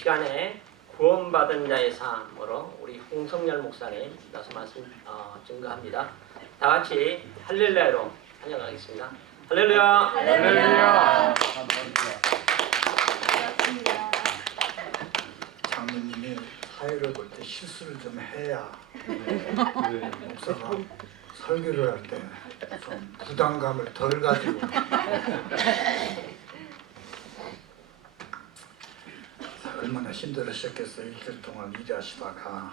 시간에 구원받은 자의 삶으로 우리 홍성열 목사님 나서 말씀 증거합니다. 다 같이 할렐루야로 찬양하겠습니다. 할렐루야. 할렐루야. 장로님이 사회를 볼 때 실수를 좀 해야 목사가 설교를 할 때 좀 부담감을 덜 가지고 얼마나 힘들으셨겠어요. 일주일 동안 일하시다가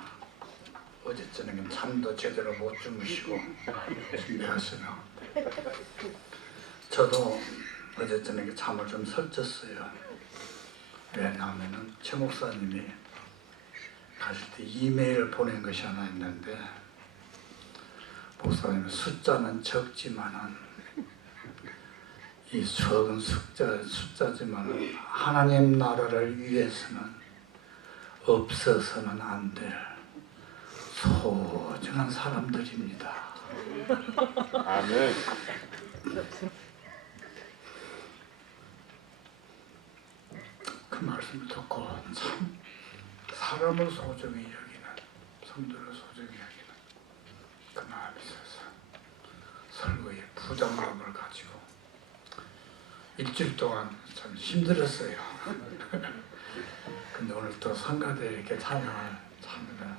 어제 저녁엔 잠도 제대로 못 주무시고 준비하시나. 저도 어제 저녁에 잠을 좀 설쳤어요. 왜냐하면 최 목사님이 가실 때 이메일 보낸 것이 하나 있는데, 목사님은 숫자는 적지만은 이 적은 숫자지만은 하나님 나라를 위해서는 없어서는 안 될 소중한 사람들입니다. 아멘. 그 말씀을 듣고 참 사람을 소중히 여기는, 성도를 소중히 여기는 그 마음이 있어서 설교에 부담감을 가지고 일주일 동안 참 힘들었어요. 근데 오늘 또 성가대 이렇게 찬양을 참으면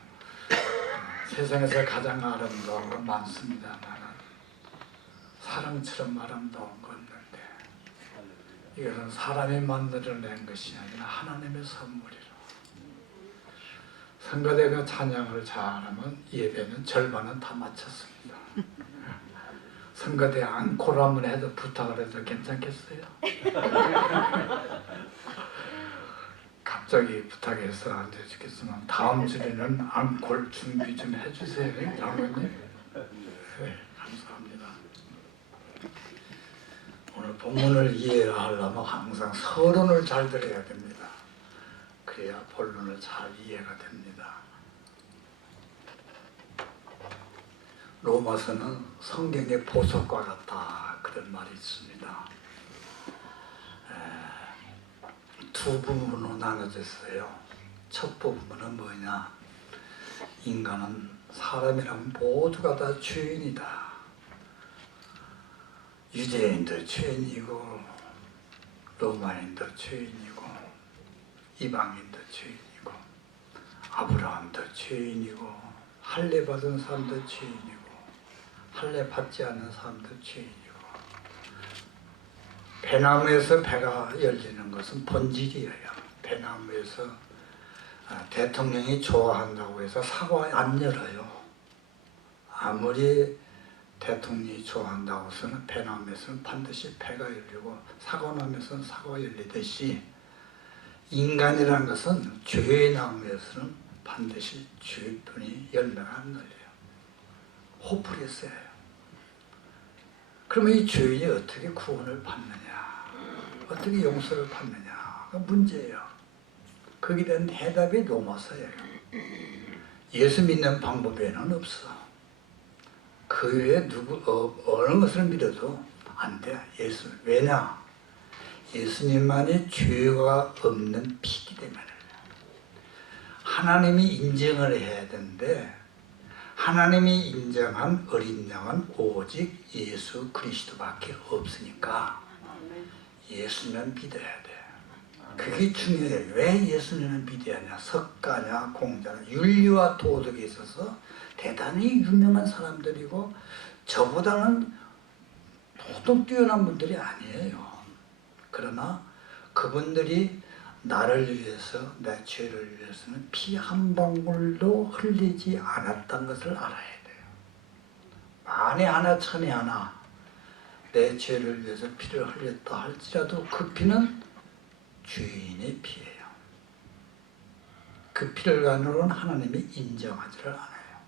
세상에서 가장 아름다운 건 많습니다만 사랑처럼 아름다운 건 없는데, 이것은 사람이 만들어낸 것이 아니라 하나님의 선물이라. 성가대가 찬양을 잘하면 예배는 절반은 다 마쳤습니다. 성가대 앙콜 한번 해도 부탁을 해도 괜찮겠어요? 갑자기 부탁해서 안 되겠지만 다음 주에는 앙콜 준비 좀 해주세요, 장로님. 네, 감사합니다. 오늘 본문을 이해하려면 항상 서론을 잘 들어야 됩니다. 그래야 본론을 잘 이해가 됩니다. 로마서는 성경의 보석과 같다, 그런 말이 있습니다. 두 부분으로 나눠졌어요. 첫 부분은 뭐냐? 인간은, 사람이란 모두가 다 죄인이다. 유대인도 죄인이고 로마인도 죄인이고 이방인도 죄인이고 아브라함도 죄인이고 할례 받은 사람도 죄인이고 할례 받지 않는 사람도 죄인이고, 배나무에서 배가 열리는 것은 본질이에요. 배나무에서 대통령이 좋아한다고 해서 사과 안 열어요. 아무리 대통령이 좋아한다고 해서는 배나무에서는 반드시 배가 열리고 사과나무에서는 사과가 열리듯이, 인간이라는 것은 죄의 나무에서는 반드시 죄뿐이 열매가 안 열려요. 호프리스예요. 그러면 이 죄인이 어떻게 구원을 받느냐, 어떻게 용서를 받느냐, 그 문제예요. 거기에 대한 해답이 로마서예요. 예수 믿는 방법 외에는 없어. 그 외에 어느 것을 믿어도 안 돼. 예수. 왜냐? 예수님만이 죄가 없는 피기 때문에. 하나님이 인정을 해야 되는데, 하나님이 인정한 어린 양은 오직 예수 그리스도밖에 없으니까 예수님은 믿어야 돼. 그게 중요해요. 왜 예수님은 믿어야 하냐? 석가냐 공자냐 윤리와 도덕에 있어서 대단히 유명한 사람들이고 저보다는 보통 뛰어난 분들이 아니에요. 그러나 그분들이 나를 위해서, 내 죄를 위해서는 피 한 방울도 흘리지 않았다는 것을 알아야 돼요. 만에 하나 천에 하나 내 죄를 위해서 피를 흘렸다 할지라도 그 피는 죄인의 피예요. 그 피를 가누는 하나님이 인정하지를 않아요.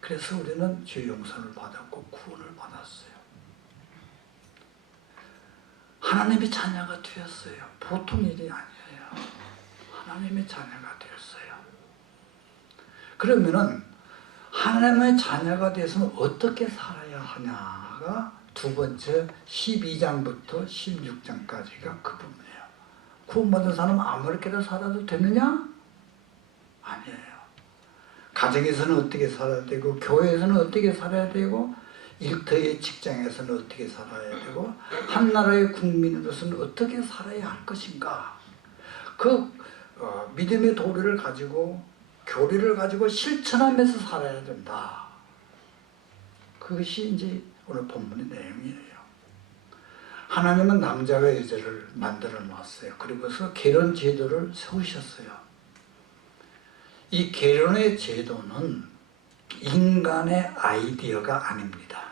그래서 우리는 죄 용서를 받았고 구원을 받았어요. 하나님의 자녀가 되었어요. 보통 일이 아니에요. 하나님의 자녀가 되었어요. 그러면은 하나님의 자녀가 되어서는 어떻게 살아야 하냐가 두 번째 12장부터 16장까지가 그 부분이에요. 구원받은 사람은 아무렇게나 살아도 되느냐? 아니에요. 가정에서는 어떻게 살아야 되고, 교회에서는 어떻게 살아야 되고, 일터의 직장에서는 어떻게 살아야 되고, 한 나라의 국민으로서는 어떻게 살아야 할 것인가. 그 믿음의 도리를 가지고, 교리를 가지고 실천하면서 살아야 된다. 그것이 이제 오늘 본문의 내용이에요. 하나님은 남자와 여자를 만들어 놨어요. 그리고서 결혼 제도를 세우셨어요. 이 결혼의 제도는 인간의 아이디어가 아닙니다.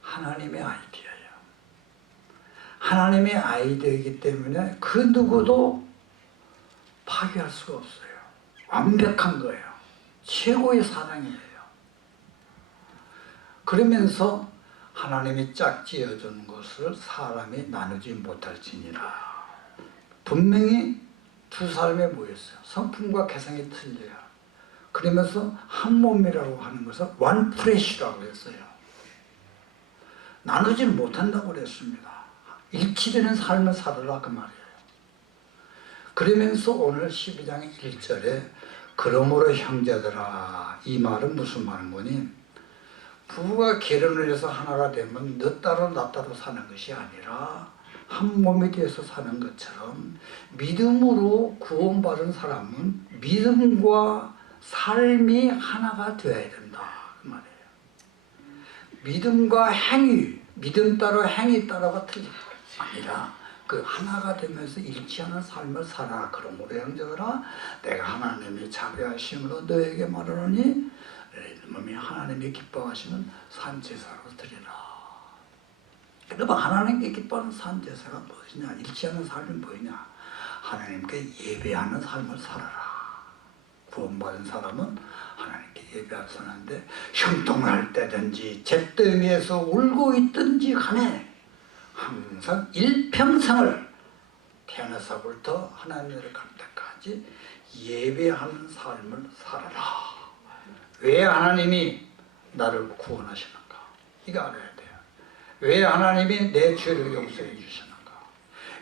하나님의 아이디어예요. 하나님의 아이디어이기 때문에 그 누구도 파괴할 수가 없어요. 완벽한 거예요. 최고의 사랑이에요. 그러면서 하나님이 짝지어준 것을 사람이 나누지 못할지니라. 분명히 두 사람이 모였어요. 성품과 개성이 틀려요. 그러면서 한 몸이라고 하는 것을 one flesh라고 했어요. 나누지 못한다고 그랬습니다. 일치되는 삶을 살아라 그 말이에요. 그러면서 오늘 12장 1절에 그러므로 형제들아, 이 말은 무슨 말인 거니? 부부가 결혼을 해서 하나가 되면 너 따로 나 따로 사는 것이 아니라 한 몸이 되어서 사는 것처럼 믿음으로 구원받은 사람은 믿음과 삶이 하나가 되어야 된다 그 말이에요. 믿음과 행위, 믿음 따로 행위 따로가 틀린 게 아니라 그 하나가 되면서 일치하는 삶을 살아. 그러므로 형제들아, 내가 하나님의 자비하심으로 너에게 말하노니 내 몸이 하나님이 기뻐하시는 산제사로 드리라. 그러면 하나님께 기뻐하는 산제사가 무엇이냐? 일치하는 삶이 뭐냐? 하나님께 예배하는 삶을 살아라. 구원받은 사람은 하나님께 예배하는 사람인데 형통할 때든지 잿더미에서 울고 있든지 간에 항상 일평생을 태어나서부터 하나님을 갈 때까지 예배하는 삶을 살아라. 왜 하나님이 나를 구원하시는가? 이거 알아야 돼요. 왜 하나님이 내 죄를 용서해 주시는가?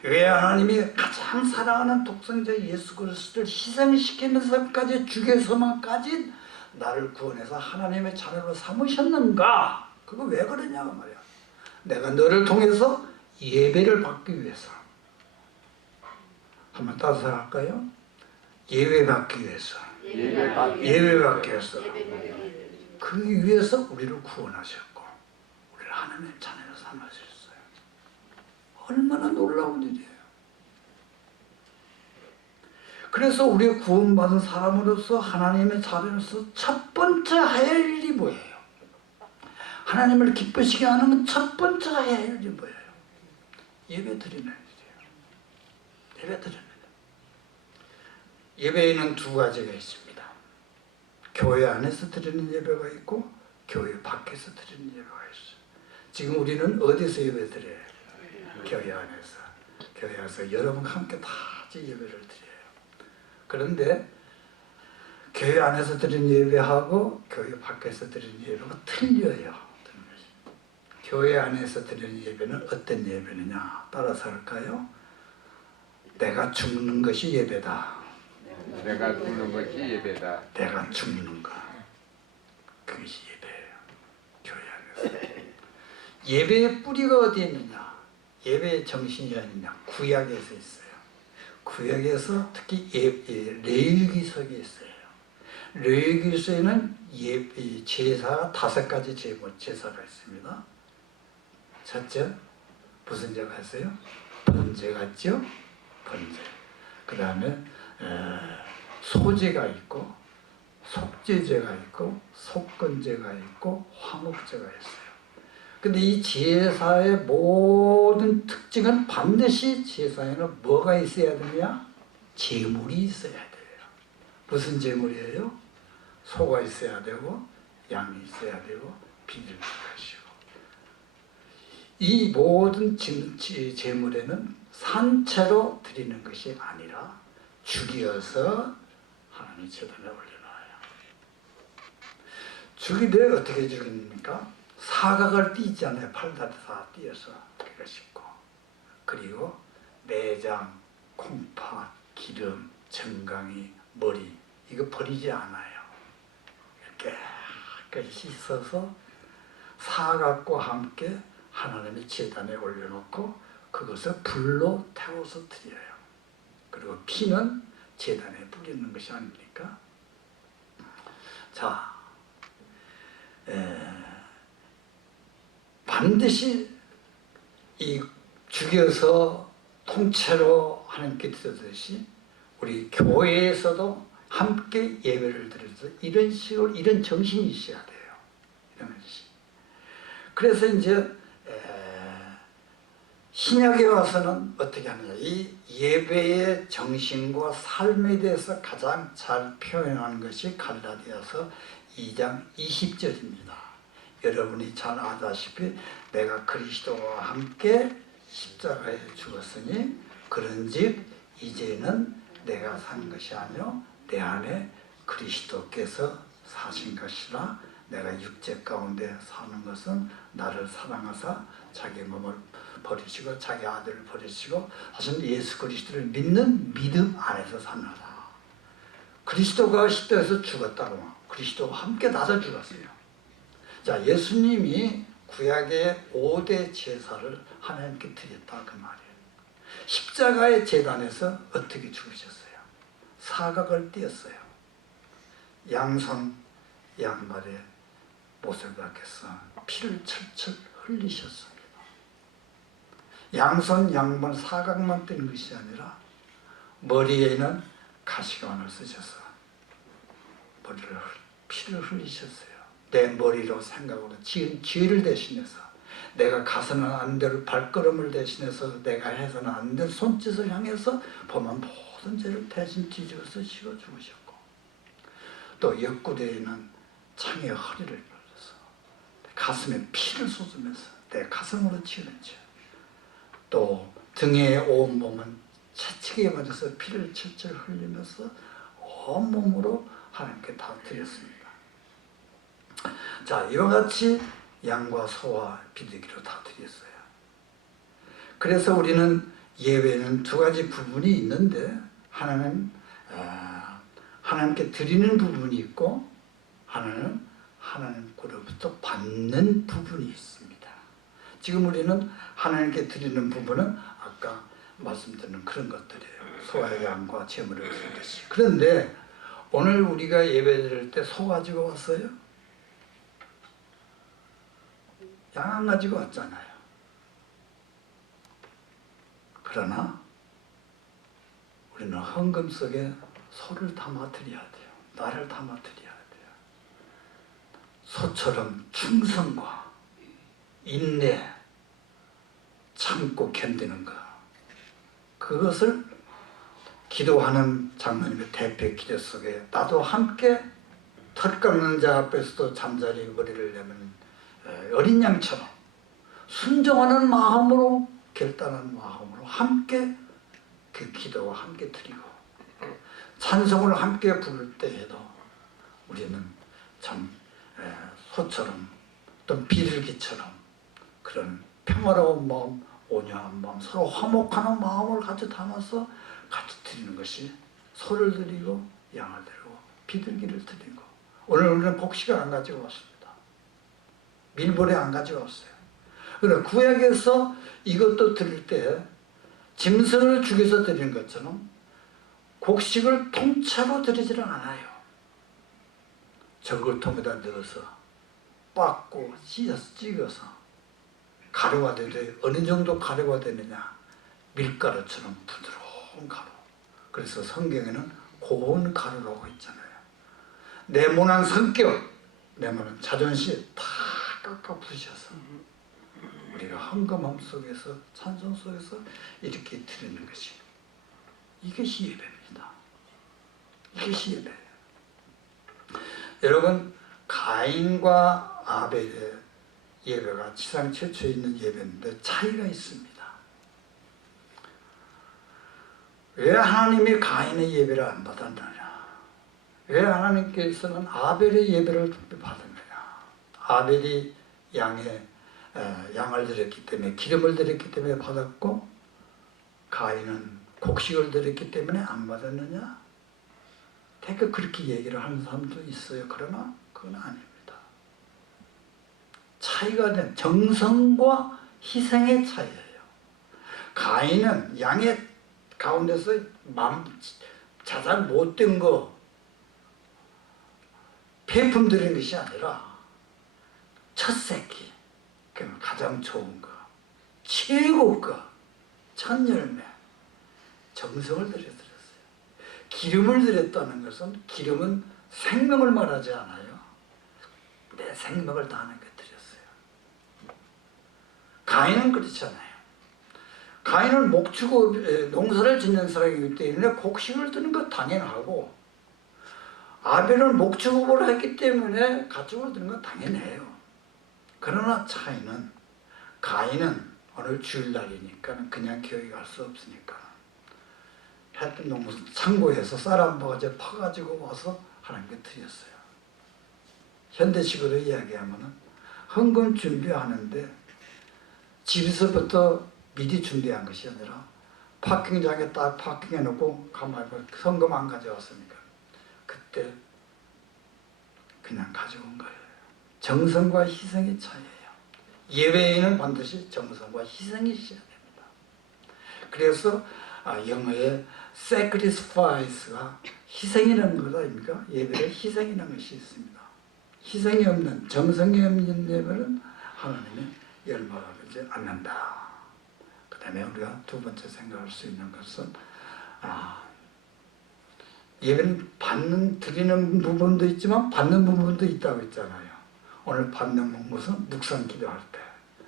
왜 하나님이 가장 사랑하는 독생자 예수 그리스도를 희생시키면서까지 죽여서만까지 나를 구원해서 하나님의 자녀로 삼으셨는가? 그거 왜 그러냐고 말이야. 내가 너를 통해서 예배를 받기 위해서. 한번 따서 할까요? 예배 받기 위해서. 예배 받기 위해서. 그 위해서 우리를 구원하셨고 우리를 하나님의 자녀로 삼으셨어요. 얼마나 놀라운 일이에요. 그래서 우리가 구원받은 사람으로서 하나님의 자녀로서 첫 번째 해야 할 일이 뭐예요? 하나님을 기쁘시게 하는 첫 번째 해야 할 일이 뭐예요? 예배 드리는 일이에요. 예배 드리는 일. 예배에는 두 가지가 있습니다. 교회 안에서 드리는 예배가 있고 교회 밖에서 드리는 예배가 있어요. 지금 우리는 어디서 예배 드려요? 교회 안에서. 교회 안에서 여러분 함께 다 같이 예배를 드려요. 그런데 교회 안에서 드리는 예배하고 교회 밖에서 드리는 예배가 틀려요. 교회 안에서 드리는 예배는 어떤 예배느냐? 따라서 할까요? 내가 죽는 것이 예배다. 내가 죽는 것이 예배다. 내가 죽는 것. 그것이 예배예요. 교회 안에서. 예배의 뿌리가 어디에 있느냐? 예배의 정신이 어디냐? 구약에서 있어요. 구약에서 특히 레위기서에 있어요. 레위기서에는 제사가 5가지 제사가 있습니다. 첫째, 무슨 제가 있어요? 번제가 있죠? 번제. 그 다음에 소제가 있고 속죄제가 있고 속건제가 있고 화목제가 있어요. 근데 이 제사의 모든 특징은 반드시 제사에는 뭐가 있어야 되냐? 제물이 있어야 돼요. 무슨 제물이에요? 소가 있어야 되고 양이 있어야 되고 비둘기가 있고. 이 모든 제물에는 산채로 드리는 것이 아니라 죽이어서 하나님 제단에 올려놔요. 죽이되 어떻게 죽입니까? 사각을 띄잖아요. 팔다리 다 띄어서 그거 싣고. 그리고 내장, 콩팥, 기름, 정강이, 머리 이거 버리지 않아요. 이렇게 깨끗이 씻어서 사각과 함께 하나님의 제단에 올려놓고 그것을 불로 태워서 드려요. 그리고 피는 제단에 뿌리는 것이 아닙니까? 자, 반드시 이 죽여서 통째로 하나님께 드리듯이 우리 교회에서도 함께 예배를 드려서 이런 식으로 이런 정신이 있어야 돼요. 이런 것이. 그래서 이제 신약에 와서는 어떻게 하느냐, 이 예배의 정신과 삶에 대해서 가장 잘 표현하는 것이 갈라디아서 2장 20절입니다. 여러분이 잘 아다시피 내가 그리스도와 함께 십자가에 죽었으니 그런즉 이제는 내가 산 것이 아니요 내 안에 그리스도께서 사신 것이라. 내가 육체 가운데 사는 것은 나를 사랑하사 자기 몸을 버리시고 자기 아들을 버리시고 하신 예수 그리스도를 믿는 믿음 안에서 사느라. 그리스도가 십자가에서 죽었다고 그리스도와 함께 나서 죽었어요. 자, 예수님이 구약의 5대 제사를 하나님께 드렸다 그 말이에요. 십자가의 제단에서 어떻게 죽으셨어요? 사각을 띄었어요. 양손 양발에 못을 박혀서 피를 철철 흘리셨습니다. 양손 양발 사각만 뜬 것이 아니라 머리에는 가시관을 쓰셔서 피를 흘리셨어요. 내 머리로 생각으로 지은 죄를 대신해서, 내가 가서는 안 될 발걸음을 대신해서, 내가 해서는 안 될 손짓을 향해서 범한 모든 죄를 대신 뒤집어 쓰시고 죽으셨고, 또 옆구리에는 창의 허리를 걸려서 가슴에 피를 쏟으면서 내 가슴으로 치는 죄, 또 등에 온몸은 채찍에 맞아서 피를 철철 흘리면서 온몸으로 하나님께 다 드렸습니다. 자, 이와 같이 양과 소와 비둘기로 다 드렸어요. 그래서 우리는 예배는 두 가지 부분이 있는데, 하나는 하나님께 드리는 부분이 있고, 하나는 하나님께로부터 받는 부분이 있습니다. 지금 우리는 하나님께 드리는 부분은 아까 말씀드린 그런 것들이에요. 소와 양과 제물을 드리듯이. 그런데 오늘 우리가 예배 드릴 때 소 가지고 왔어요? 양 안 가지고 왔잖아요. 그러나 우리는 헌금 속에 소를 담아드려야 돼요. 나를 담아드려야 돼요. 소처럼 충성과 인내, 참고 견디는 것, 그것을 기도하는 장로님의 대표 기도 속에 나도 함께 털 깎는 자 앞에서도 잠자리 머리를 내면 어린 양처럼 순종하는 마음으로, 결단하는 마음으로 함께 그 기도와 함께 드리고 찬송을 함께 부를 때에도 우리는 참 소처럼 또 비둘기처럼 그런 평화로운 마음, 온유한 마음, 서로 화목하는 마음을 같이 담아서 같이 드리는 것이, 소를 드리고 양을 드리고 비둘기를 드리고. 오늘 우리는 곡식을 안 가지고 왔습니다. 밀보리 안 가지고 왔어요. 그러나 구약에서 이것도 드릴 때 짐승을 죽여서 드리는 것처럼 곡식을 통째로 드리지는 않아요. 저글통에다 넣어서 빻고 찍어서 가루가 되되, 어느 정도 가루가 되느냐, 밀가루처럼 부드러운 가루. 그래서 성경에는 고운 가루라고 있잖아요. 네모난 성격, 네모난 자존심 다 깎아 부으셔서 우리가 헌금함 속에서, 찬송 속에서 이렇게 드리는 것이, 이것이 예배입니다. 이것이 예배예요. 여러분, 가인과 아벨의 예배가 지상 최초에 있는 예배인데 차이가 있습니다. 왜 하나님이 가인의 예배를 안 받았느냐? 왜 하나님께서는 아벨의 예배를 받았느냐? 아벨이 양을 드렸기 때문에 기름을 드렸기 때문에 받았고 가인은 곡식을 드렸기 때문에 안 받았느냐? 그러니까 그렇게 얘기를 하는 사람도 있어요. 그러나 그건 아닙니다. 차이가 된 정성과 희생의 차이예요. 가인은 양의 가운데서 자잘 못된 거 폐품 드리는 것이 아니라 첫 새끼, 가장 좋은 거, 최고 거, 첫 열매, 정성을 드렸어요. 기름을 드렸다는 것은 기름은 생명을 말하지 않아요. 내 생명을 다하는 게 드렸어요. 가인은 그렇잖아요. 가인은 목축업 농사를 짓는 사람이기 때문에 곡식을 드는 것 당연하고 아벨은 목축업을 했기 때문에 가축을 드는 건 당연해요. 그러나 차이는 가인은 오늘 주일날이니까 그냥 교회 갈 수 없으니까 하여튼 너무 창고에서 쌀 한 바가지 퍼가지고 와서 하나님께 드렸어요. 현대식으로 이야기하면 헌금 준비하는데 집에서부터 미리 준비한 것이 아니라 파킹장에 딱 파킹해 놓고 가만히 헌금 안 가져왔으니까 그때 그냥 가져온 거예요. 정성과 희생의 차이예요. 예배에는 반드시 정성과 희생이 있어야 됩니다. 그래서 영어에 sacrifice가 희생이라는 것 아닙니까? 예배에 희생이라는 것이 있습니다. 희생이 없는, 정성이 없는 예배는 하나님이 열망하지 않는다. 그 다음에 우리가 두 번째 생각할 수 있는 것은 예배는 드리는 부분도 있지만 받는 부분도 있다고 했잖아요. 오늘 받는 부분은 묵상 기도할 때,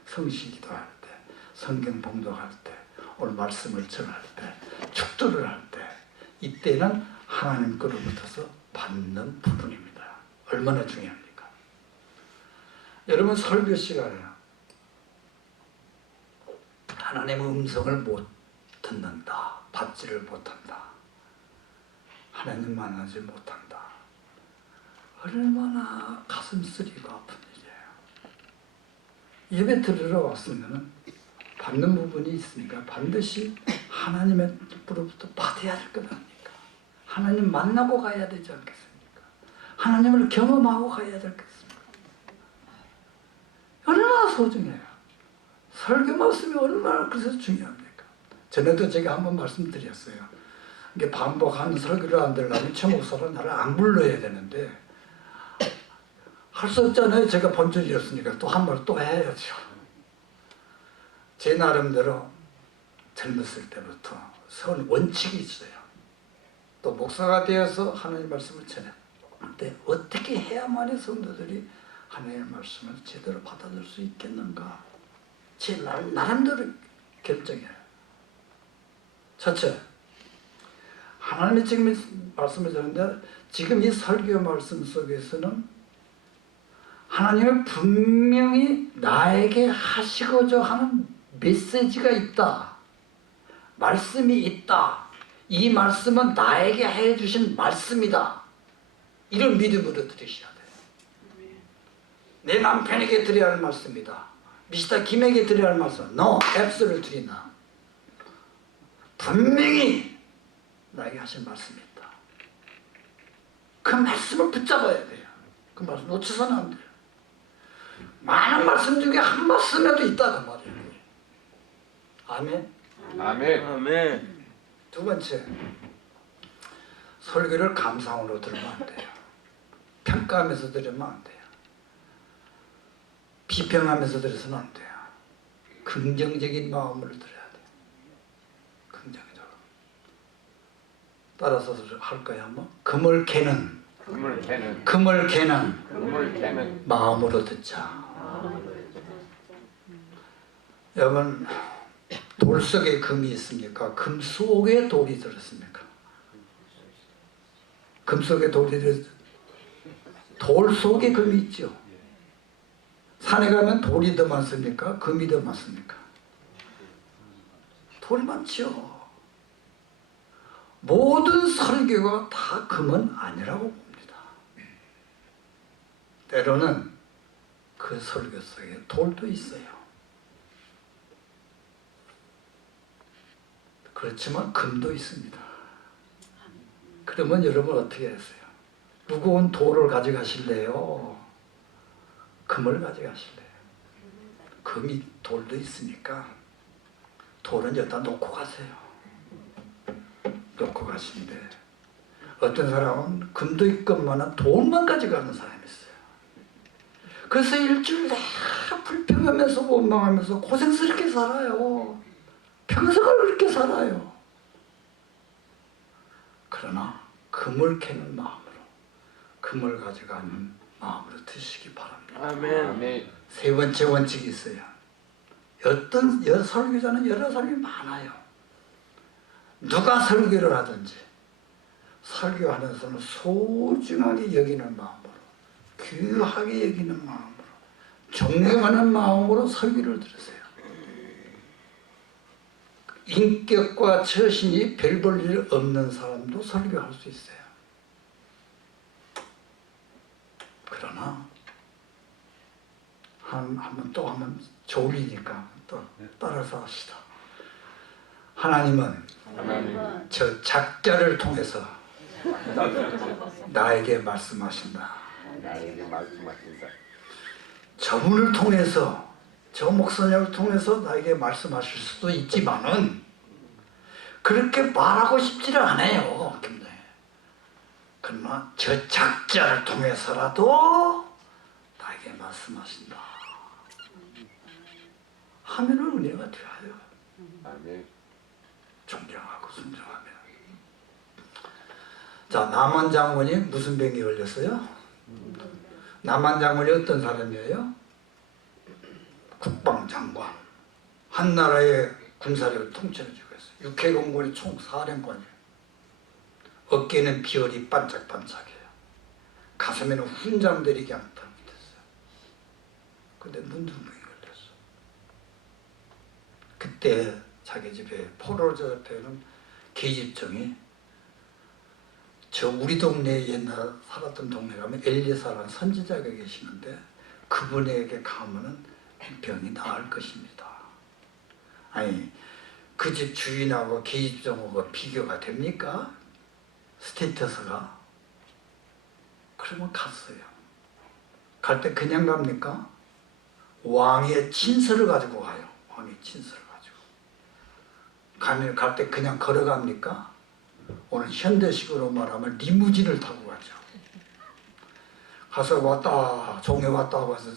성신 기도할 때, 성경 봉독할 때, 오늘 말씀을 전할 때, 축도를 할 때, 이때는 하나님 거로부터서 받는 부분입니다. 얼마나 중요합니까? 여러분 설교 시간에 하나님의 음성을 못 듣는다, 받지를 못한다, 하나님 만나지 못한다. 얼마나 가슴 쓰리고 아픈 일이에요. 예배 들으러 왔으면 받는 부분이 있으니까 반드시 하나님의 뜻으로부터 받아야 될 것 아닙니까? 하나님 만나고 가야 되지 않겠습니까? 하나님을 경험하고 가야 될 것입니까? 얼마나 소중해요. 설교 말씀이 얼마나 그래서 중요합니까? 전에도 제가 한번 말씀드렸어요. 이게 반복하는 설교를 안 들려면 최목사는 나를 안 불러야 되는데 할 수 없잖아요. 제가 본전이었으니까 또 한 번 또 해야죠. 제 나름대로 젊었을 때부터 세운 원칙이 있어요. 또 목사가 되어서 하나님 말씀을 전했는데 어떻게 해야만이 성도들이 하나님의 말씀을 제대로 받아들일 수 있겠는가? 제 나름대로 결정해요. 첫째, 하나님이 지금 말씀을 드렸는데 지금 이 설교 말씀 속에서는 하나님은 분명히 나에게 하시고자 하는 메시지가 있다. 말씀이 있다. 이 말씀은 나에게 해주신 말씀이다. 이런 믿음으로 들으셔야 돼요. 내 남편에게 드려야 할 말씀이다. 미스터 김에게 드려야 할 말씀. No, absolutely not. 분명히 나에게 하신 말씀이 있다. 그 말씀을 붙잡아야 돼요. 그 말씀 놓쳐서는 안 돼요. 많은 말씀 중에 한 말씀이라도 있다는 말이에요. 아멘. 아멘. 아멘. 두 번째, 설교를 감상으로 들으면 안 돼요. 평가하면서 들으면 안 돼요. 비평하면서 들어서는 안 돼요. 긍정적인 마음으로 들어야 돼요. 긍정적으로. 따라서 할 거야 한번. 금을 캐는 마음으로 듣자. 여러분 돌 속에 금이 있습니까? 금 속에 돌이 들었습니까? 금 속에 돌이 돌 속에 금이 있죠. 산에 가면 돌이 더 많습니까? 금이 더 많습니까? 돌이 많죠. 모든 설교가 다 금은 아니라고 봅니다. 때로는 그 설교 속에 돌도 있어요. 그렇지만 금도 있습니다. 그러면 여러분 어떻게 했어요? 무거운 돌을 가져가실래요? 금을 가져가실래요? 금이 돌도 있으니까 돌은 여기다 놓고 가세요. 놓고 가시는데 어떤 사람은 금도 있건만은 돌만 가져가는 사람이 있어요. 그래서 일주일 내내 불평하면서 원망하면서 고생스럽게 살아요. 평생을 그렇게 살아요. 그러나 금을 캐는 마음으로, 금을 가져가는 마음으로 드시기 바랍니다. 아멘. 세 번째 원칙이 있어요. 어떤 설교자는 여러 사람이 많아요. 누가 설교를 하든지 설교하면서는 소중하게 여기는 마음으로, 귀하게 여기는 마음으로, 존경하는 마음으로 설교를 들으세요. 인격과 처신이 별 볼 일 없는 사람도 설교할 수 있어요. 그러나 한번 졸리니까 또 따라서 합시다. 하나님은 저 작자를 통해서 나에게 말씀하신다. 나에게 말씀하신다. 저분을 통해서, 저 목사님을 통해서 나에게 말씀하실 수도 있지만은 그렇게 말하고 싶지를 않아요. 그러나 저 작자를 통해서라도 나에게 말씀하신다 하면은 은혜가 돼요. 아멘. 존경하고 순종하면. 자, 남한 장군이 무슨 병이 걸렸어요? 남한 장군이 어떤 사람이에요? 국방장관. 한 나라의 군사력을 통째해주고 있어요. 육해공군의 총사령관이에요. 어깨는 비열이 반짝반짝해요. 가슴에는 훈장들이 그냥 떨어졌어요. 근데 문둥병이 걸렸어. 그때 자기 집에 포로로 잡혀있는 계집종이 저 우리 동네에 옛날 살았던 동네 가면 엘리사라는 선지자가 계시는데 그분에게 가면은 병이 나을 것입니다. 아니 그 집 주인하고 계집종하고 비교가 됩니까? 스테이터스가. 그러면 갔어요. 갈 때 그냥 갑니까? 왕의 친서를 가지고 가요. 왕의 친서를 가지고. 갈 때 그냥 걸어갑니까? 오늘 현대식으로 말하면 리무진을 타고 가죠. 가서 왔다, 종에 왔다 하고 와서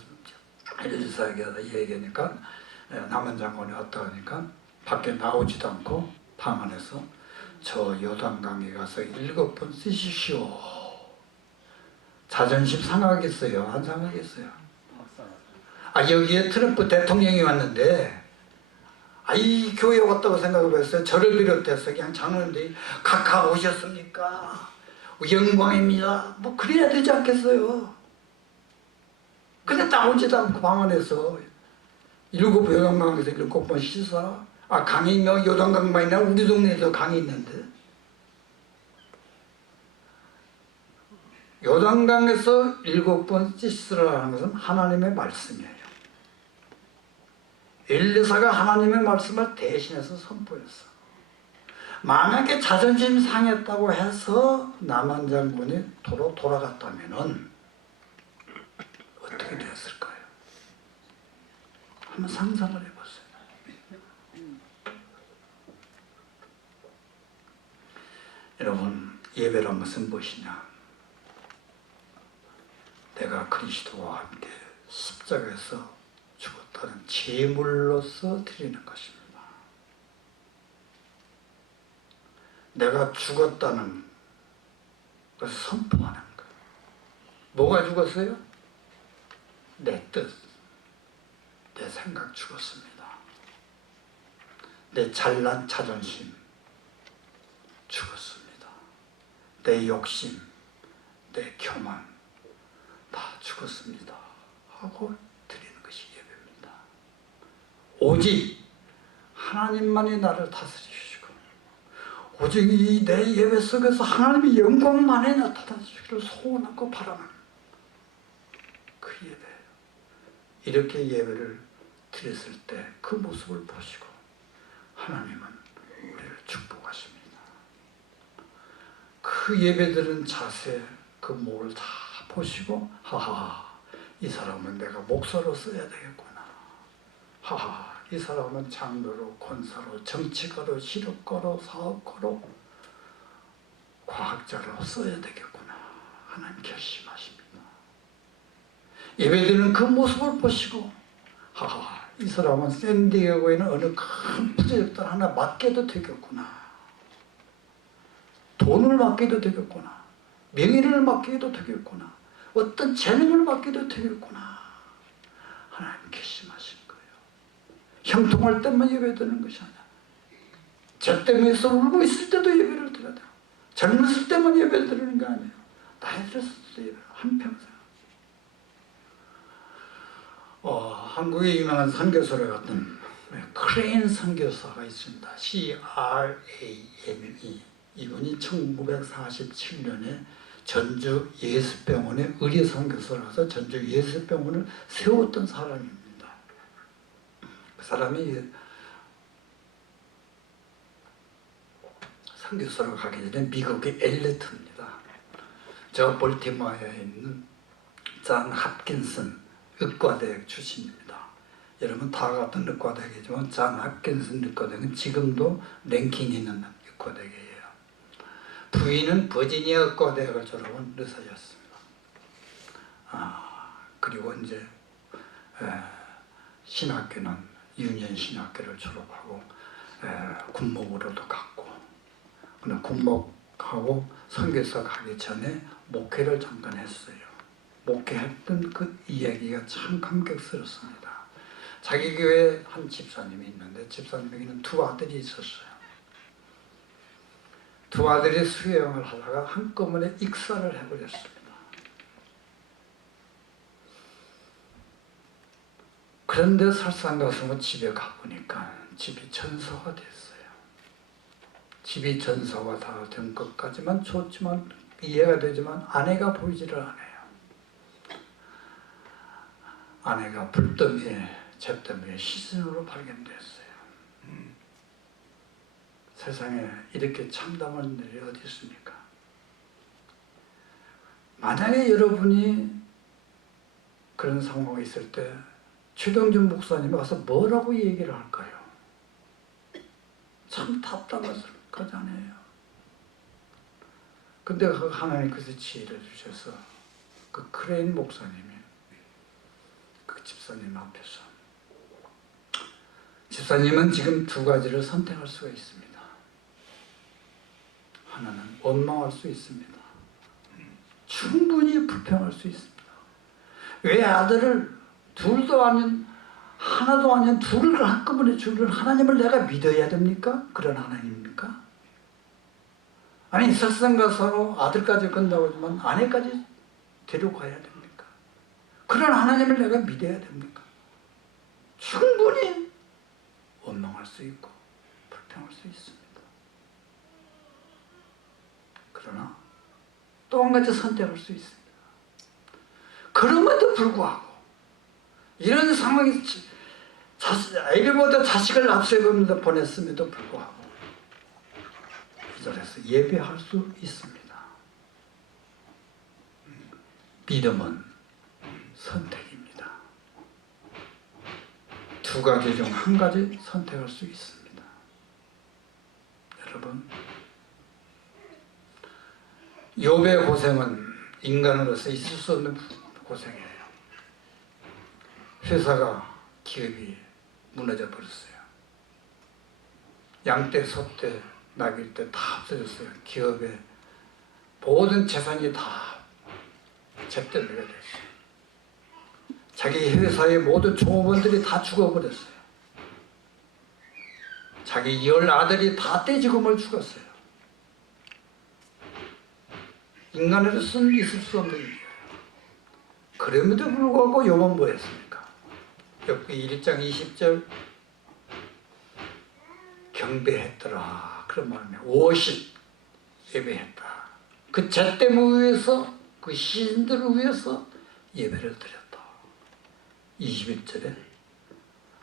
엘리사에게 얘기하니까 남한 장군이 왔다 하니까 밖에 나오지도 않고 방 안에서 저 요단강에 가서 7번 쓰십시오. 자존심 상하겠어요? 안 상하겠어요? 여기에 트럼프 대통령이 왔는데 이 교회 왔다고 생각을 했어요. 저를 비롯해서 그냥 장로님들이 각하 오셨습니까? 영광입니다. 뭐 그래야 되지 않겠어요? 근데 나오지도 않고 방 안에서 7요단강에서 7번 씻어라. 강이 있나? 요단강만 있나? 우리 동네에도 강이 있는데. 요단강에서 7번 씻으라는 것은 하나님의 말씀이에요. 엘리사가 하나님의 말씀을 대신해서 선포했어. 만약에 자존심 상했다고 해서 남한 장군이 도로 돌아갔다면은 어떻게 됐을까요? 한번 상상을 해보세요. 여러분, 예배란 것은 무엇이냐? 내가 그리스도와 함께 십자가에서 죽었다는 제물로서 드리는 것입니다. 내가 죽었다는 것을 선포하는 거예요. 뭐가 죽었어요? 내 뜻, 내 생각 죽었습니다. 내 잘난 자존심 죽었습니다. 내 욕심, 내 교만 다 죽었습니다 하고 드리는 것이 예배입니다. 오직 하나님만이 나를 다스리시고 오직 이 내 예배 속에서 하나님의 영광만이 나타나시기를 소원하고 바라는 그 예배. 이렇게 예배를 드렸을 때 그 모습을 보시고 하나님은 우리를 축복하십니다. 그 예배드리는 자세, 그 모를 다 보시고 하하, 이 사람은 내가 목사로 써야 되겠구나. 하하, 이 사람은 장로로, 권사로, 정치가로, 실업가로, 사업가로, 과학자로 써야 되겠구나. 하나님 결심하십니다. 예배드리는 그 모습을 보시고 하하, 이 사람은 샌디에고에 있는 어느 큰 프로젝트 하나 맡겨도 되겠구나. 돈을 맡겨도 되겠구나. 명예를 맡겨도 되겠구나. 어떤 재능을 맡겨도 되겠구나. 하나님 결심하신 거예요. 형통할 때만 예배드리는 것이 아니야. 저 때문에 울고 있을 때도 예배를 드려야 돼요. 젊었을 때만 예배를 드리는 게 아니에요. 나이 들었을 때도 예배를 한평생. 한국의 유명한 선교사로 같은 크레인 선교사가 있습니다. CRAME. 이분이 1947년에 전주 예수병원에 의료 선교사라서 전주 예수병원을 세웠던 사람입니다. 그 사람이 선교사로 가기 전에 미국의 엘리트입니다. 저 볼티모어에 있는 존 홉킨슨 의과대학 출신입니다. 여러분 다 같은 의과대학이지만 존 홉킨슨 의과대학은 지금도 랭킹이 있는 의과대학이에요. 부인은 버지니아 의과대학을 졸업한 의사였습니다. 그리고 이제 신학교는 유니언 신학교를 졸업하고 군목으로도 갔고, 근데 군목하고 선교사 가기 전에 목회를 잠깐 했어요. 목회했던 그 이야기가 참 감격스럽습니다. 자기 교회에 한 집사님이 있는데 집사님에게는 두 아들이 있었어요. 두 아들이 수영을 하다가 한꺼번에 익사를 해버렸습니다. 그런데 설상가슴은 집에 가보니까 집이 전서가 됐어요. 집이 전서가 다 된 것까지만 좋지만 이해가 되지만 아내가 보이지를 않아요. 아내가 불더미에 잿더미에 시신으로 발견됐어요. 세상에 이렇게 참담한 일이 어디 있습니까? 만약에 여러분이 그런 상황이 있을 때 최동준 목사님이 와서 뭐라고 얘기를 할까요? 참 답답하잖아요. 근데 하나님께서 지혜를 주셔서 그 크레인 목사님이 그 집사님 앞에서, 집사님은 지금 두 가지를 선택할 수가 있습니다. 하나는 원망할 수 있습니다. 충분히 불평할 수 있습니다. 왜 아들을 둘도 아닌 하나도 아닌 둘을 한꺼번에 죽이는 하나님을 내가 믿어야 됩니까? 그런 하나님입니까? 아니 설상가사로 아들까지 건다고 하지만 아내까지 데려가야 됩니까? 그런 하나님을 내가 믿어야 됩니까? 충분히 원망할 수 있고 불평할 수 있습니다. 그러나 또 한 가지 선택할 수 있습니다. 그럼에도 불구하고 이런 상황이 아이들보다 자식을 앞서 보냈음에도 불구하고 이 자리에서 예배할 수 있습니다. 믿음은 선택입니다. 두 가지 중 한 가지 선택할 수 있습니다. 여러분, 욥의 고생은 인간으로서 있을 수 없는 고생이에요. 회사가, 기업이 무너져 버렸어요. 양떼, 소떼, 낙일떼 다 없어졌어요. 기업의 모든 재산이 다 잿더미가 됐어요. 자기 회사의 모든 종업원들이 다 죽어버렸어요. 자기 10 아들이 다 떼지금을 죽었어요. 인간으로서는 있을 수 없는 일이에요. 그럼에도 불구하고 욥은 뭐 했습니까? 욥기 1장 20절 경배했더라. 그런 말이에요. 오십 예배했다. 그 잿더미 위에서 그 시신들을 위해서 예배를 드렸다. 21절에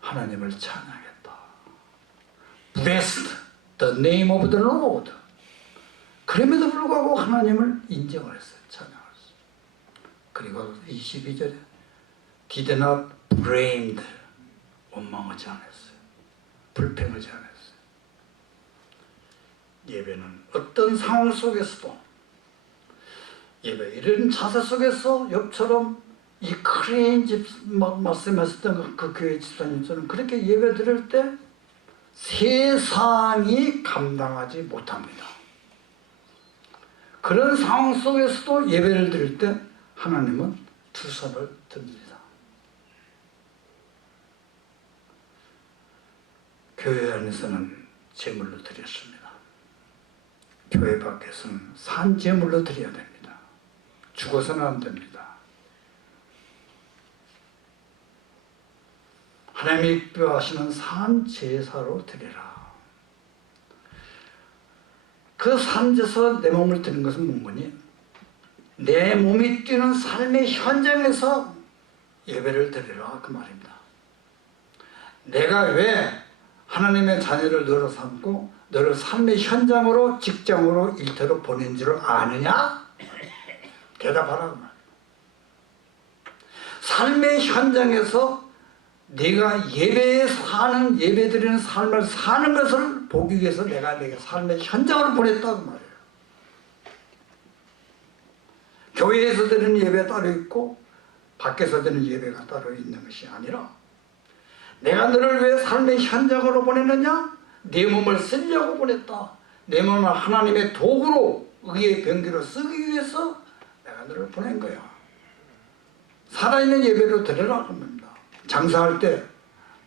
하나님을 찬양했다. Blessed the name of the Lord. 그럼에도 불구하고 하나님을 인정을 했어요. 찬양을 했어요. 그리고 22절에 did not blamed. 원망하지 않았어요. 불평하지 않았어요. 예배는 어떤 상황 속에서도 예배 이런 자세 속에서 옆처럼 이 크레인 집 말씀하셨던 그 교회 집사님처럼 그렇게 예배 드릴 때 세상이 감당하지 못합니다. 그런 상황 속에서도 예배를 드릴 때 하나님은 두 손을 듭니다. 교회 안에서는 제물로 드렸습니다. 교회 밖에서는 산 제물로 드려야 됩니다. 죽어서는 안 됩니다. 하나님이 기뻐하시는 산 제사로 드리라. 그 산 제사 내 몸을 드리는 것은 뭐니? 내 몸이 뛰는 삶의 현장에서 예배를 드리라 그 말입니다. 내가 왜 하나님의 자녀를 너로 삼고 너를 삶의 현장으로 직장으로 일터로 보낸 줄 아느냐? 대답하라 그 말이야. 삶의 현장에서 내가 예배드리는 삶을 사는 것을 보기 위해서 내가 내 삶의 현장으로 보냈다고 말이에요. 교회에서 드리는 예배 따로 있고 밖에서 드리는 예배가 따로 있는 것이 아니라 내가 너를 왜 삶의 현장으로 보냈느냐? 내 몸을 쓰려고 보냈다. 내 몸을 하나님의 도구로 의의 병기로 쓰기 위해서 내가 너를 보낸 거야. 살아있는 예배로 드리라고 합니다. 장사할 때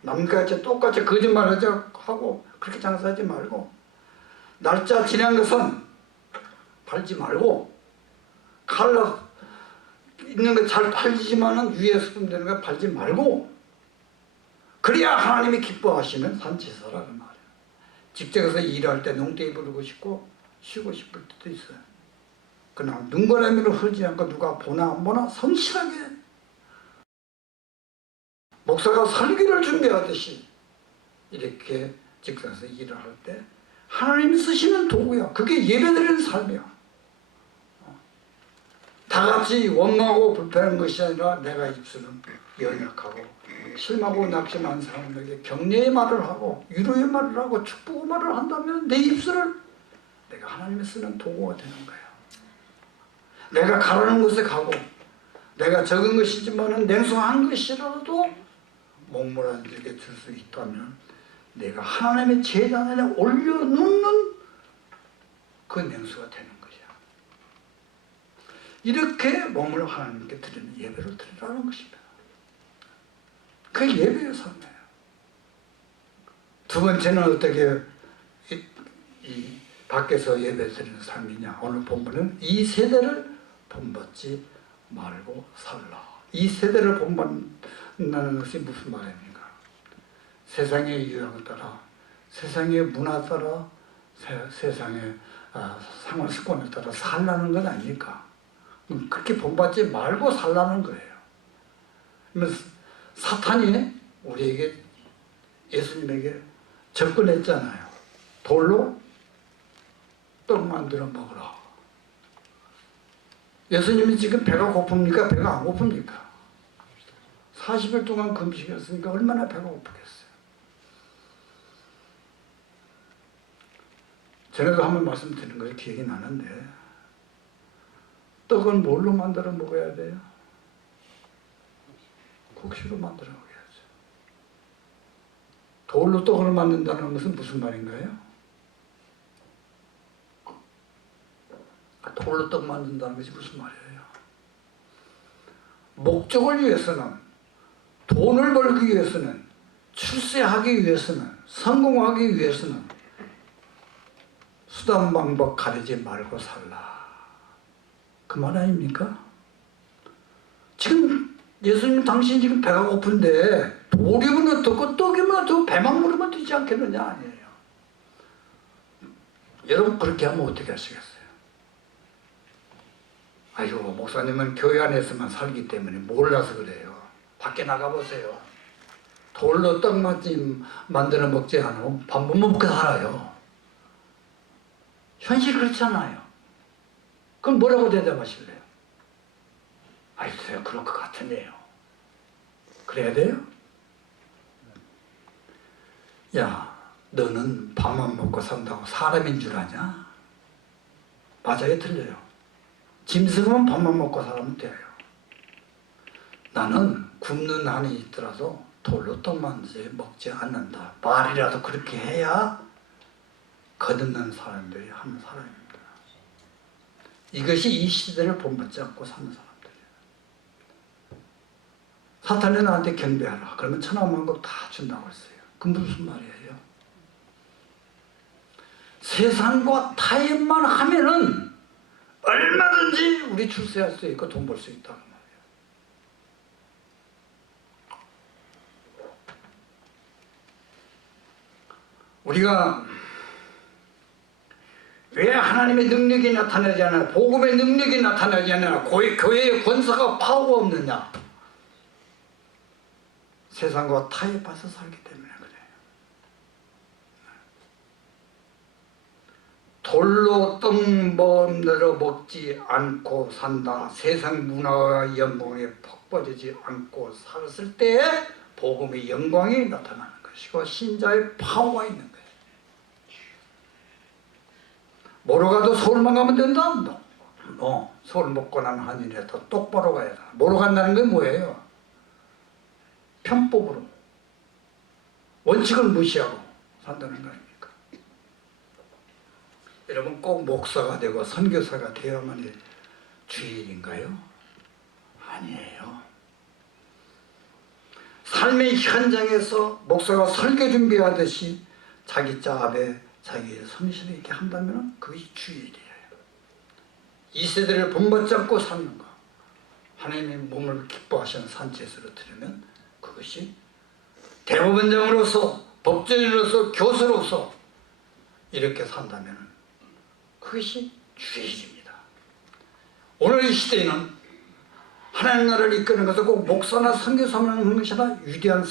남같이 똑같이 거짓말하지 하고 그렇게 장사하지 말고 날짜 지난 것은 팔지 말고 칼라 있는 거 잘 팔리지만은 위에 수분되는 거 팔지 말고 그래야 하나님이 기뻐하시는 산제사라는 말이에요. 직장에서 일할 때 농땡이 부르고 싶고 쉬고 싶을 때도 있어요. 그러나 눈고라미를 흐르지 않고 누가 보나 안 보나 성실하게 목사가 설교를 준비하듯이 이렇게 직장에서 일을 할 때 하나님이 쓰시는 도구야. 그게 예배드리는 삶이야. 다 같이 원망하고 불평하는 것이 아니라 내가 입술은 연약하고 실망하고 낙심한 사람들에게 격려의 말을 하고 위로의 말을 하고 축복의 말을 한다면 내 입술을 내가 하나님이 쓰는 도구가 되는 거야. 내가 가라는 곳에 가고 내가 적은 것이지만 냉소한 것이라도 목물안지게 줄 수 있다면 내가 하나님의 제단에 올려놓는 그 냉수가 되는 것이야. 이렇게 몸을 하나님께 드리는 예배를 드리라는 것입니다. 그 예배의 삶이에요. 두 번째는 어떻게 이 밖에서 예배 드리는 삶이냐. 오늘 본문은 이 세대를 본받지 말고 살라. 이 세대를 본받는다는 것이 무슨 말입니까? 세상의 유행을 따라 세상의 문화 따라 세상의 생활 습관을 따라 살라는 건 아닙니까? 그렇게 본받지 말고 살라는 거예요. 사탄이 우리에게 예수님에게 접근했잖아요. 돌로 떡 만들어 먹으라. 예수님이 지금 배가 고픕니까? 배가 안 고픕니까? 40일 동안 금식했으니까 얼마나 배가 고프겠어요. 전에도 한번 말씀드린 것이 기억이 나는데 떡은 뭘로 만들어 먹어야 돼요? 국시로 만들어 먹어야죠. 돌로 떡을 만든다는 것은 무슨 말인가요? 돌로 떡 만든다는 것이 무슨 말이에요? 목적을 위해서는, 돈을 벌기 위해서는, 출세하기 위해서는, 성공하기 위해서는 수단 방법 가리지 말고 살라. 그 말 아닙니까? 지금 예수님 당신 지금 배가 고픈데 돌이면 어떻고 떡이면 어떻고 배만 물으면 되지 않겠느냐 아니에요. 여러분 그렇게 하면 어떻게 하시겠어요? 아이고 목사님은 교회 안에서만 살기 때문에 몰라서 그래요. 밖에 나가보세요. 돌로 떡만지 만들어 먹지 않으면 밥 못 먹고 살아요. 현실이 그렇잖아요. 그럼 뭐라고 대답하실래요? 글쎄요, 그럴 것 같은데요. 그래야 돼요? 야, 너는 밥만 먹고 산다고 사람인 줄 아냐? 맞아요, 틀려요? 짐승은 밥만 먹고 살면 돼요. 나는 굶는 한이 있더라도 돌로 떡만 먹지 않는다. 말이라도 그렇게 해야 거듭난 사람들이 하는 사람입니다. 이것이 이 시대를 본받지 않고 사는 사람들이에요. 사탄이 나한테 경배하라. 그러면 천하만국 다 준다고 했어요. 그 무슨 말이에요? 세상과 타협만 하면은 얼마든지 우리 출세할 수 있고 돈 벌 수 있다는 말이에요. 우리가 왜 하나님의 능력이 나타나지 않아? 복음의 능력이 나타나지 않아? 교회의 권세가 파워가 없느냐? 세상과 타협해서 살기 때문에 그래요. 돌로 떡 만들어 먹지 않고 산다. 세상 문화와 영광에 퍽 빠지지 않고 살았을 때에 복음의 영광이 나타나는 것이고 신자의 파워가 있는 거예요. 뭐로 가도 서울만 가면 된다? 서울 먹고 난 한인이라도 똑바로 가야 돼. 뭐로 간다는 게 뭐예요? 편법으로 원칙을 무시하고 산다는 거 아닙니까? 여러분 꼭 목사가 되고 선교사가 되어야만이 주일인가요? 아니에요. 삶의 현장에서 목사가 설교 준비하듯이 자기 짭에 자기 성실히 이렇게 한다면 그것이 주일이에요. 이 세대를 본받지 않고 사는 거, 하나님의 몸을 기뻐하시는 산책으로 들으면 그것이 대법원장으로서 법조인으로서 교수로서 이렇게 산다면 그것이 주일입니다. 오늘 이 시대에는 하나님 나라를 이끄는 것은 꼭 목사나 선교사만 하는 것이 아니라 위대한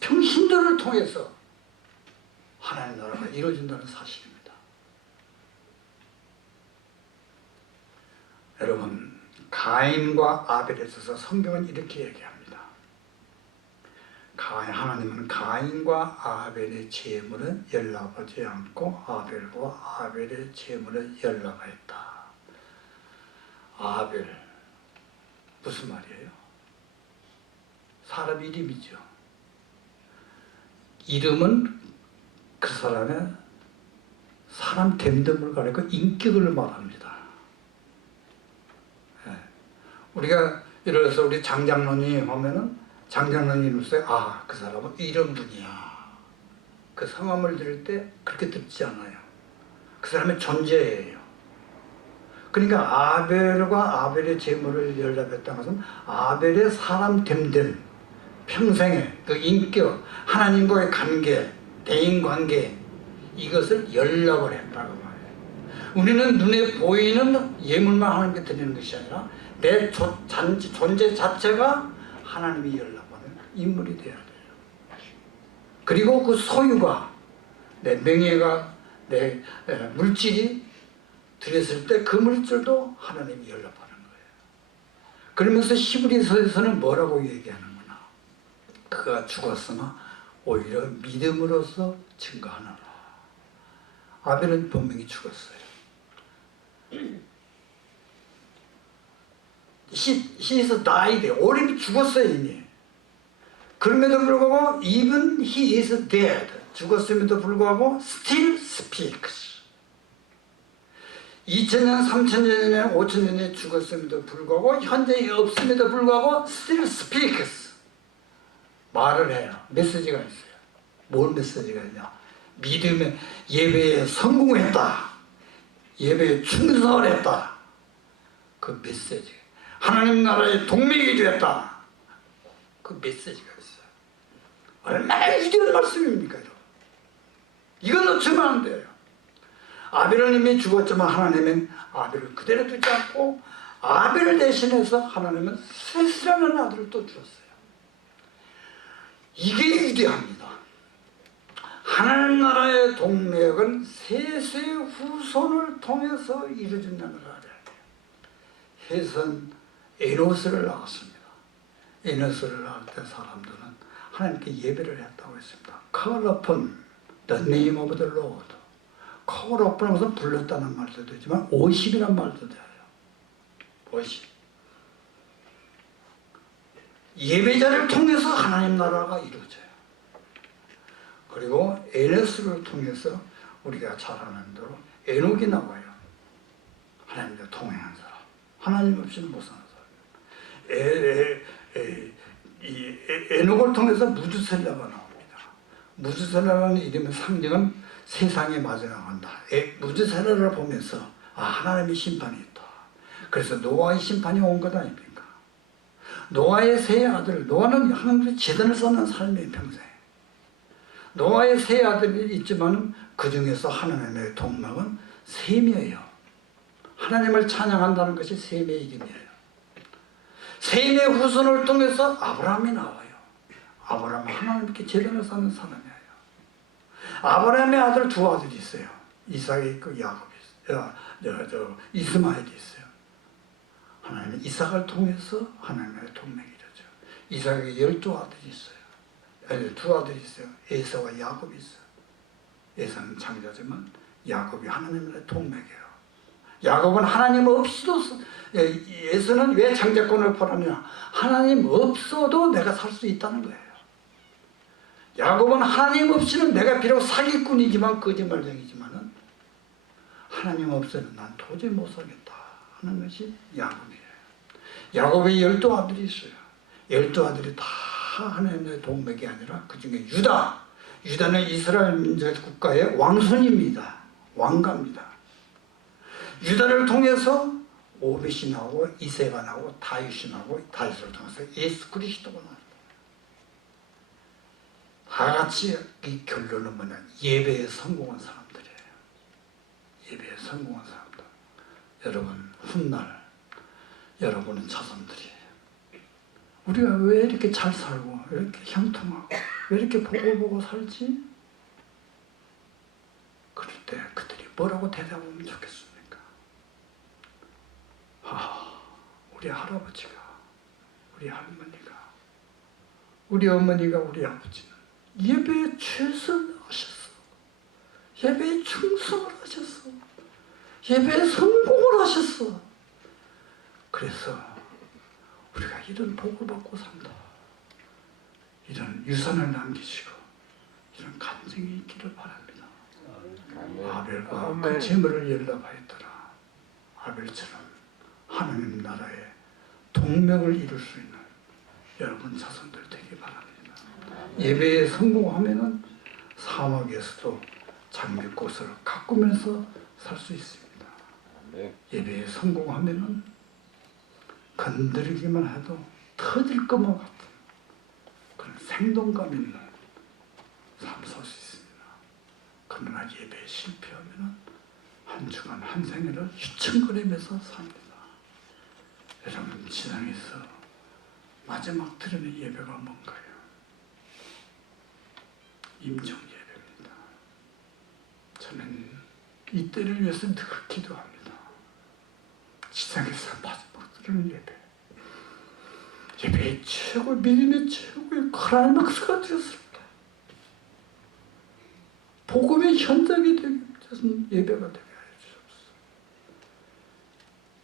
평신도를 통해서 하나님 나라가 이루어진다는 사실입니다. 여러분, 가인과 아벨에 있어서 성경은 이렇게 얘기합니다. 하나님은 가인과 아벨의 제물은 연락하지 않고 아벨과 아벨의 제물을 연락하였다. 아벨 무슨 말이에요? 사람 이름이죠. 이름은 그 사람의 사람 됨됨을 가리고 인격을 말합니다. 우리가 예를 들어서 우리 장장로님 하면은 장장로님으로서 그 사람은 이런 분이야. 그 성함을 들을 때 그렇게 듣지 않아요. 그 사람의 존재예요. 그러니까 아벨과 아벨의 제물을 연락했다는 것은 아벨의 사람 됨됨, 평생의 그 인격, 하나님과의 관계, 대인관계 이것을 연락을 했다고 말해요. 우리는 눈에 보이는 예물만 하나님께 드리는 것이 아니라 내 존재 자체가 하나님이 연락하는 인물이 되어야 돼요. 그리고 그 소유가 내 명예가 내 물질이 들였을 때 그 물질도 하나님이 연락하는 거예요. 그러면서 히브리서에서는 뭐라고 얘기하는구나. 그가 죽었으나 오히려 믿음으로써 증거하노라. 아벨은 분명히 죽었어요. He is died. 오랜이 죽었어요 이미. 그럼에도 불구하고 even he is dead. 죽었음에도 불구하고 still speaks. 2000년, 3000년, 5000년에 죽었음에도 불구하고 현재 없음에도 불구하고 still speaks. 말을 해요. 메시지가 있어요. 뭘 메시지가 있냐? 믿음의 예배에 성공했다. 예배에 충성했다. 그 메시지. 하나님 나라의 동맹이 되었다. 그 메시지가 있어요. 얼마나 위대한 말씀입니까? 이거 놓치면 안 돼요. 아벨은 이미 죽었지만 하나님은 아벨을 그대로 두지 않고 아벨을 대신해서 하나님은 셋이라는 아들을 또 주었어요. 이게 위대합니다. 하나님 나라의 동맥은 세세 후손을 통해서 이루어진다는 걸 알아야 돼요. 해선 에노스를 낳았습니다. 에노스를 낳을 때 사람들은 하나님께 예배를 했다고 했습니다. Call upon the name of the Lord. Call upon 것은 불렀다는 말도 되지만 worship이라는 말도 돼요. worship. 예배자를 통해서 하나님 나라가 이루어져요. 그리고 에노스를 통해서 우리가 잘 아는 대로 에녹이 나와요. 하나님과 동행한 사람. 하나님 없이는 못 사는 사람. 에녹을 통해서 무두셀라가 나옵니다. 무두셀라라는 이름의 상징은 세상에 마주나간다. 무두셀라를 보면서 하나님의 심판이 있다. 그래서 노아의 심판이 온 것 아닙니까? 노아의 세 아들, 노아는 하나님의 재단을 쌓는 삶의 평생. 노아의 세 아들이 있지만 그 중에서 하나님의 동막은 셈이에요. 하나님을 찬양한다는 것이 셈의 이름이에요. 셈의 후손을 통해서 아브라함이 나와요. 아브라함은 하나님께 재단을 쌓는 사람이에요. 아브라함의 아들 두 아들이 있어요. 이삭이 있고 야곱이 있어요. 이스마엘이 있어요. 하나님은 이삭을 통해서 하나님의 동맹이 이루어져요. 이삭에게 12아들이 있어요. 두 아들이 있어요. 에서와 야곱이 있어요. 에서는 장자지만 야곱이 하나님의 동맥이에요. 야곱은 하나님 없이도, 에서는 왜 장자권을 벌하냐? 하나님 없어도 내가 살 수 있다는 거예요. 야곱은 하나님 없이는 내가 비록 사기꾼이지만 거짓말쟁이지만은 하나님 없이는 난 도저히 못 살겠다 하는 것이 야곱이에요. 야곱의 12아들이 있어요. 12아들이 다 하나님의 동맥이 아니라 그 중에 유다는 이스라엘 민족 국가의 왕손입니다. 왕가입니다. 유다를 통해서 오벳이 나오고 이새가 나오고 다윗이 나오고 다윗을 통해서 예수 그리스도가 나옵니다. 다 같이 이 결론은 뭐냐? 예배에 성공한 사람들이에요. 예배에 성공한 사람들. 여러분 훗날 여러분은 자손들이에요. 우리가 왜 이렇게 잘 살고 왜 이렇게 형통하고 왜 이렇게 보고 살지? 그럴 때 그들이 뭐라고 대답하면 좋겠습니까? 우리 할아버지가, 우리 할머니가, 우리 어머니가, 우리 아버지는 예배에 최선을 하셨어. 예배에 충성을 하셨어. 예배에 성공을 하셨어. 그래서 우리가 이런 복을 받고 산다. 이런 유산을 남기시고 이런 간증이 있기를 바랍니다. 아벨과 그 재물을 연락하였더라. 아벨처럼 하나님 나라의 동맹을 이룰 수 있는 여러분 자손들 되기 바랍니다. 예배에 성공하면은 사막에서도 장미꽃을 가꾸면서 살 수 있습니다. 예배에 성공하면은 건드리기만 해도 터질 것만 같은 그런 생동감 있는 삶 살 수 있습니다. 그러나 예배에 실패하면은 한 주간 한 생애를 휘청거리면서 삽니다. 여러분 지상에서 마지막 드리는 예배가 뭔가요? 임종 예배입니다. 저는 이 때를 위해서 늘 기도합니다. 지상에서 마지막 드리는 예배. 예배의 최고, 믿음의 최고의 클라이막스가 되었습니다. 복음의 현장이 되는 예배가 되게 하여 주옵소서.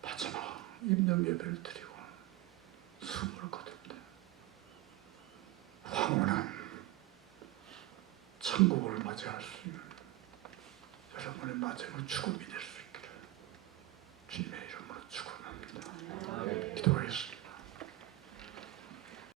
마지막 임종 예배를 드리고 숨을 거둔다. 황홀한 천국을 맞이할 수 있는 여러분의 마지막 죽음이 될 수 있는